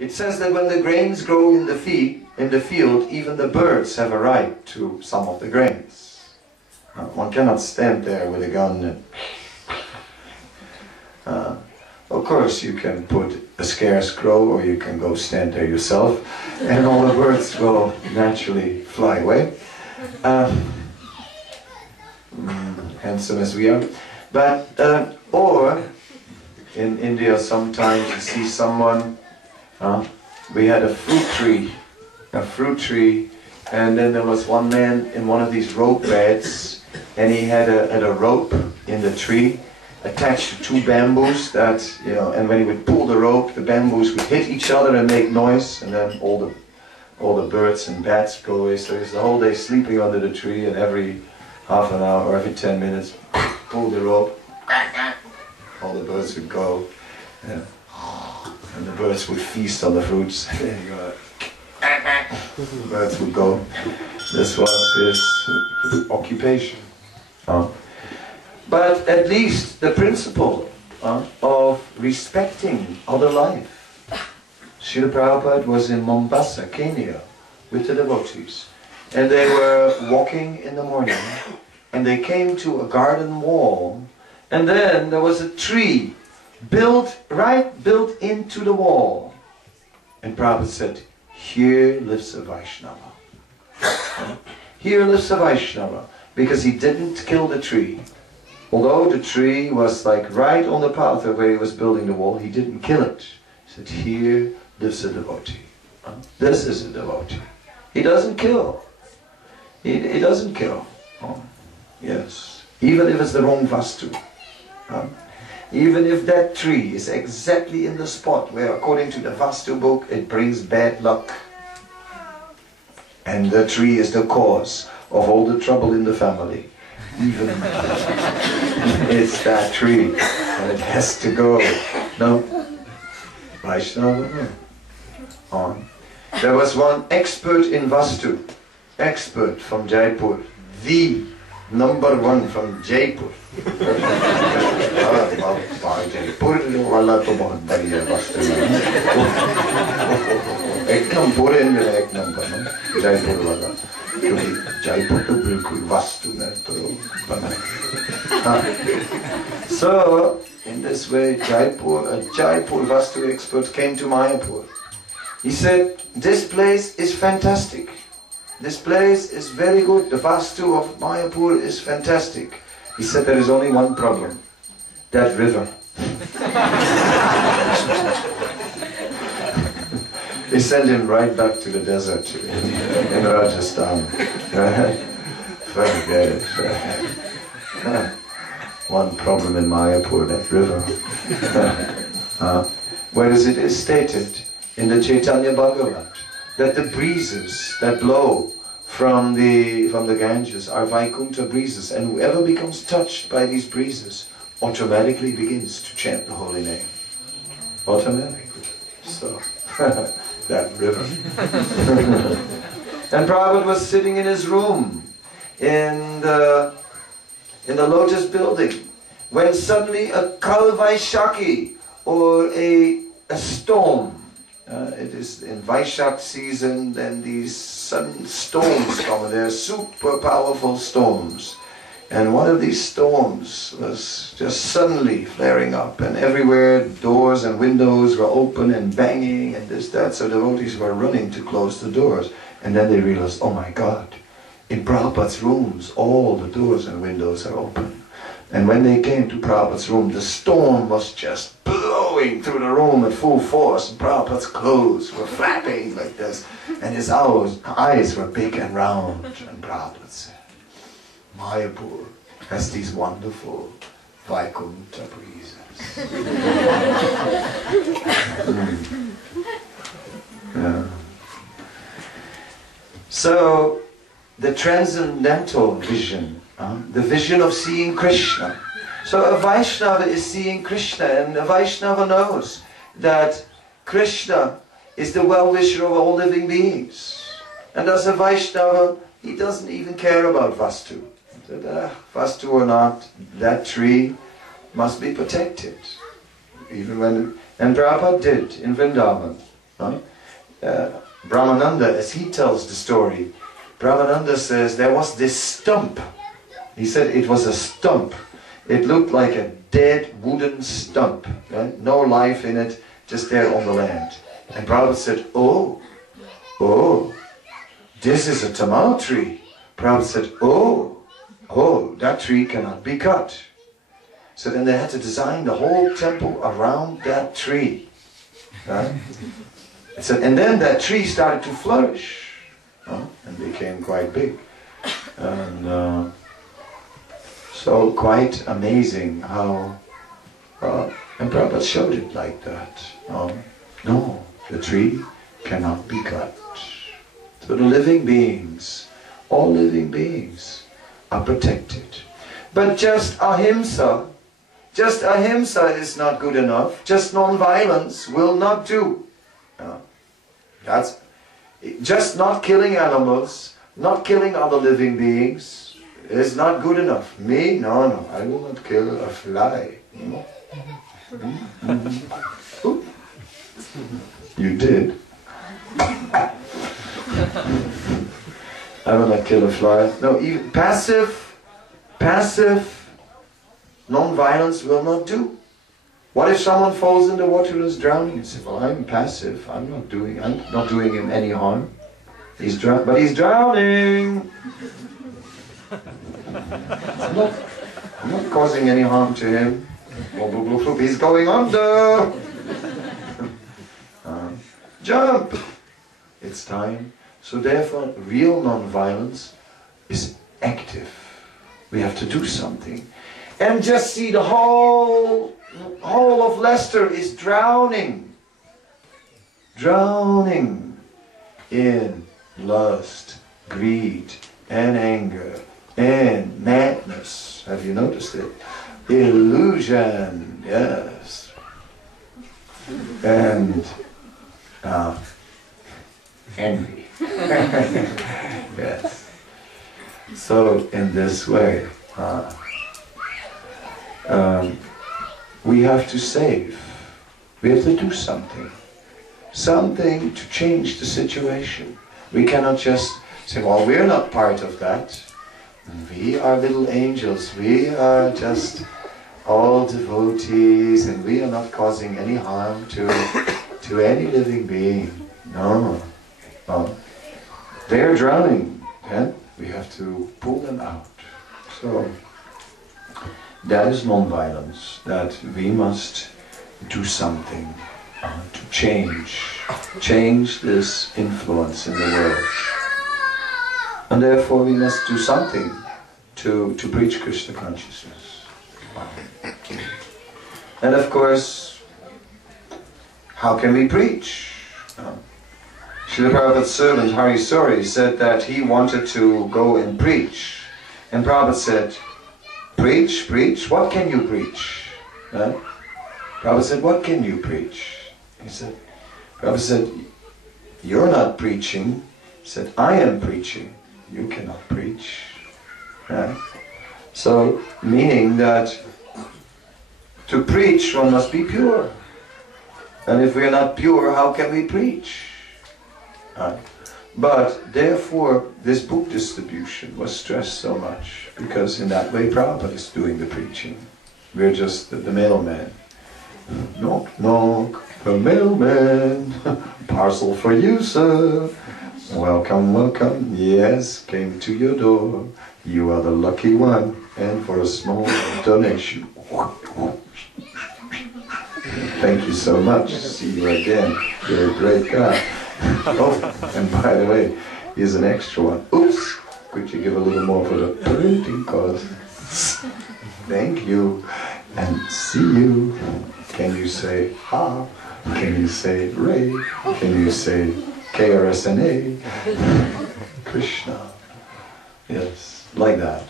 It says that when the grains grow in the field, even the birds have a right to some of the grains. One cannot stand there with a gun and... of course, you can put a scarecrow, or you can go stand there yourself, and all the birds will naturally fly away. Handsome as we are. But, or, in India sometimes you see someone, we had a fruit tree, and then there was one man in one of these rope beds, and he had a rope in the tree, attached to two bamboos that, you know, and when he would pull the rope, the bamboos would hit each other and make noise, and then all the birds and bats go away. So he's the whole day sleeping under the tree, and every half an hour or every 10 minutes, pull the rope, all the birds would go, and the birds would feast on the fruits. There you go. The birds would go. This was his occupation. But at least the principle of respecting other life. Srila Prabhupada was in Mombasa, Kenya, with the devotees. And they were walking in the morning, and they came to a garden wall, and then there was a tree built into the wall. And Prabhupada said, here lives a Vaishnava. Here lives a Vaishnava, because he didn't kill the tree. Although the tree was like right on the path of where he was building the wall, he didn't kill it. He said, here lives a devotee. This is a devotee. He doesn't kill. He doesn't kill. Yes. Even if it's the wrong vastu. Even if that tree is exactly in the spot where, according to the vastu book, it brings bad luck. And the tree is the cause of all the trouble in the family. Even it's that tree, and it has to go. No, Vaishnava. There was one expert in Vastu, expert from Jaipur, the #1 from Jaipur. So, in this way, a Jaipur Vastu expert came to Mayapur. He said, this place is fantastic. This place is very good. The Vastu of Mayapur is fantastic. He said, there is only one problem. That river. They sent him right back to the desert in Rajasthan. Forget it. One problem in Mayapur, that river. Whereas it is stated in the Chaitanya Bhagavat that the breezes that blow from the Ganges are Vaikuntha breezes, and whoever becomes touched by these breezes automatically begins to chant the holy name. Automatically. So, that river. And Prabhupada was sitting in his room in the Lotus building when suddenly a Kalvaishaki, or a storm, it is in Vaishak season, then these sudden storms come, and they're super powerful storms. And one of these storms was just suddenly flaring up, and everywhere doors and windows were open and banging and this, that, so devotees were running to close the doors. And then they realized, oh my God, in Prabhupada's rooms all the doors and windows are open. And when they came to Prabhupada's room, the storm was just blowing through the room at full force, and Prabhupada's clothes were flapping like this, and his eyes were big and round. And Prabhupada said, Mayapur has these wonderful Vaikuntha breezes. Yeah. So, the transcendental vision, the vision of seeing Krishna. So a Vaishnava is seeing Krishna, and a Vaishnava knows that Krishna is the well-wisher of all living beings. And as a Vaishnava, he doesn't even care about Vastu. Vastu or not, that tree must be protected. Even when, and Prabhupada did in Vrindavan. Brahmananda, as he tells the story, Brahmananda says there was this stump. He said it was a stump. It looked like a dead wooden stump. Right? No life in it, just there on the land. And Prabhupada said, oh, this is a Tamil tree. Prabhupada said, oh, that tree cannot be cut. So then they had to design the whole temple around that tree. Right? And then that tree started to flourish and became quite big. And so quite amazing how, and Prabhupada showed it like that. No, the tree cannot be cut. So the living beings, all living beings are protected. But just ahimsa is not good enough. Just non-violence will not do. That's just not killing animals, not killing other living beings is not good enough. Me? No, I will not kill a fly. You did. I will not kill a fly. No, even passive non-violence will not do. What if someone falls in the water and is drowning? You say, well, I'm passive. I'm not doing him any harm. But he's drowning. I'm not causing any harm to him. He's going under. Jump. It's time. So therefore, real non-violence is active. We have to do something. And just see the whole of Leicester is drowning in lust, greed, and anger, and madness. Have you noticed it? Illusion, yes. And envy. Yes. So in this way, we have to save. We have to do something. Something to change the situation. We cannot just say, well, we're not part of that. We are little angels. We are just all devotees, and we are not causing any harm to any living being. No. They're drowning. And we have to pull them out. So that is non-violence, that we must do something to change this influence in the world. And therefore we must do something to preach Krishna consciousness. And of course, how can we preach? Srila Prabhupada's servant Hari Suri said that he wanted to go and preach. And Prabhupada said, preach, what can you preach? Prabhupada said, what can you preach? Prabhupada said, you're not preaching. He said, I am preaching. You cannot preach. So, meaning that to preach one must be pure. And if we are not pure, how can we preach? But therefore, this book distribution was stressed so much, because in that way Prabhupada is doing the preaching. We're just the mailman. Knock, knock, the mailman. Parcel for you, sir. Welcome, welcome. Yes, came to your door. You are the lucky one. And for a small donation. Thank you so much. See you again. You're a great guy. Oh, and by the way, here's an extra one. Oops! Could you give a little more for the printing cost? Thank you. And see you. Can you say ha? Can you say Ray? Can you say KRSNA? Krishna. Yes, like that.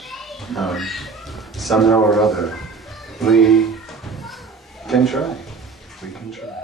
Somehow or other, we can try. We can try.